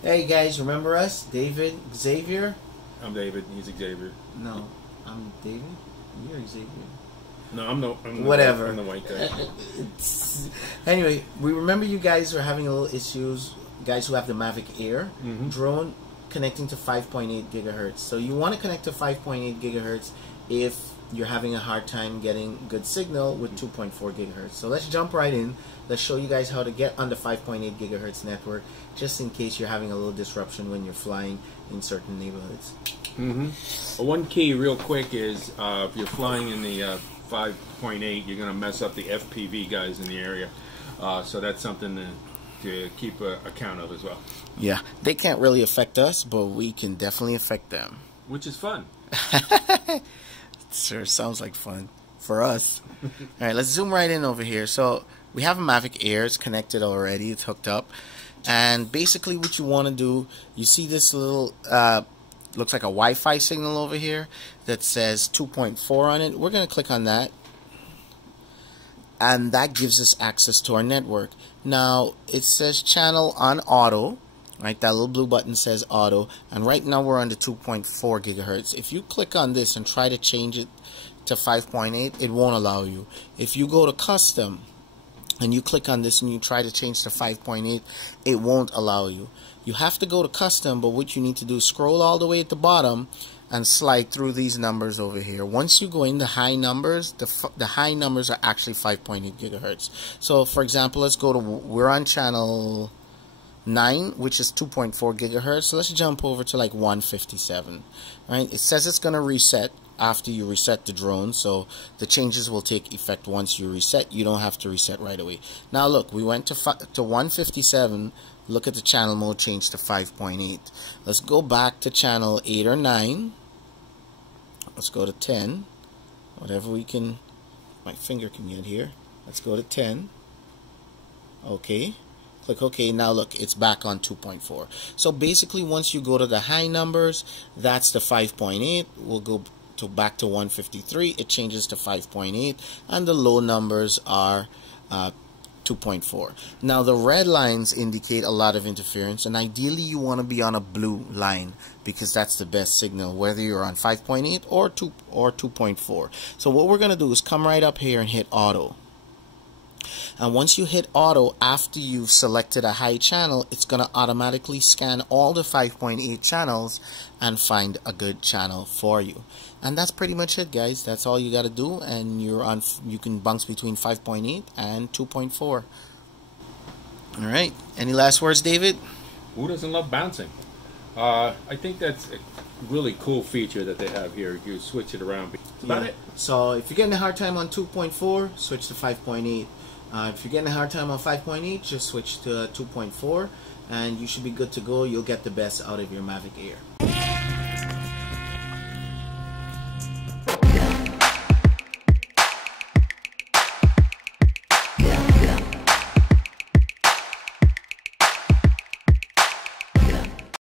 Hey guys, remember us? David, Xavier? I'm David. He's Xavier. No, I'm David. You're Xavier. No, I'm Whatever. I'm the white guy. Anyway, we remember you guys were having a little issues. Guys who have the Mavic Air drone connecting to 5.8 gigahertz. So you want to connect to 5.8 gigahertz if you're having a hard time getting good signal with 2.4 gigahertz. So let's jump right in. Let's show you guys how to get on the 5.8 gigahertz network, just in case you're having a little disruption when you're flying in certain neighborhoods. One key, real quick, is if you're flying in the 5.8, you're going to mess up the FPV guys in the area. So that's something to keep account of as well. Yeah, they can't really affect us, but we can definitely affect them. Which is fun. Sure, sounds like fun for us. All right, let's zoom right in over here. So we have a Mavic Air. It's connected already. It's hooked up. And basically what you want to do, you see this little, looks like a Wi-Fi signal over here that says 2.4 on it. We're going to click on that. And that gives us access to our network. Now, it says channel on auto. Right, that little blue button says auto, and right now we're on the 2.4 gigahertz. If you click on this and try to change it to 5.8, it won't allow you. If you go to custom and you click on this and you try to change to 5.8, it won't allow you. You have to go to custom, but what you need to do is scroll all the way at the bottom and slide through these numbers over here. Once you go in the high numbers, the high numbers are actually 5.8 gigahertz. So for example, let's go to, we're on channel 9, which is 2.4 gigahertz. So let's jump over to like 157. Right? It says it's going to reset after you reset the drone, so the changes will take effect once you reset. You don't have to reset right away. Now look, we went to 157. Look at the channel mode change to 5.8. Let's go back to channel 8 or 9. Let's go to 10. Whatever we can, my finger can get here. Let's go to 10. Okay. Click OK. Now look, it's back on 2.4. So basically, once you go to the high numbers, that's the 5.8. We'll go back to 153. It changes to 5.8, and the low numbers are 2.4. Now the red lines indicate a lot of interference, and ideally you want to be on a blue line because that's the best signal, whether you're on 5.8 or 2.4. So what we're going to do is come right up here and hit auto. And once you hit auto, after you've selected a high channel, it's going to automatically scan all the 5.8 channels and find a good channel for you. And that's pretty much it, guys. That's all you got to do, and you can bounce between 5.8 and 2.4. All right. Any last words, David? Who doesn't love bouncing? I think that's a really cool feature that they have here. You switch it around. That's about it. So if you're getting a hard time on 2.4, switch to 5.8. If you're getting a hard time on 5.8, just switch to 2.4, and you should be good to go. You'll get the best out of your Mavic Air.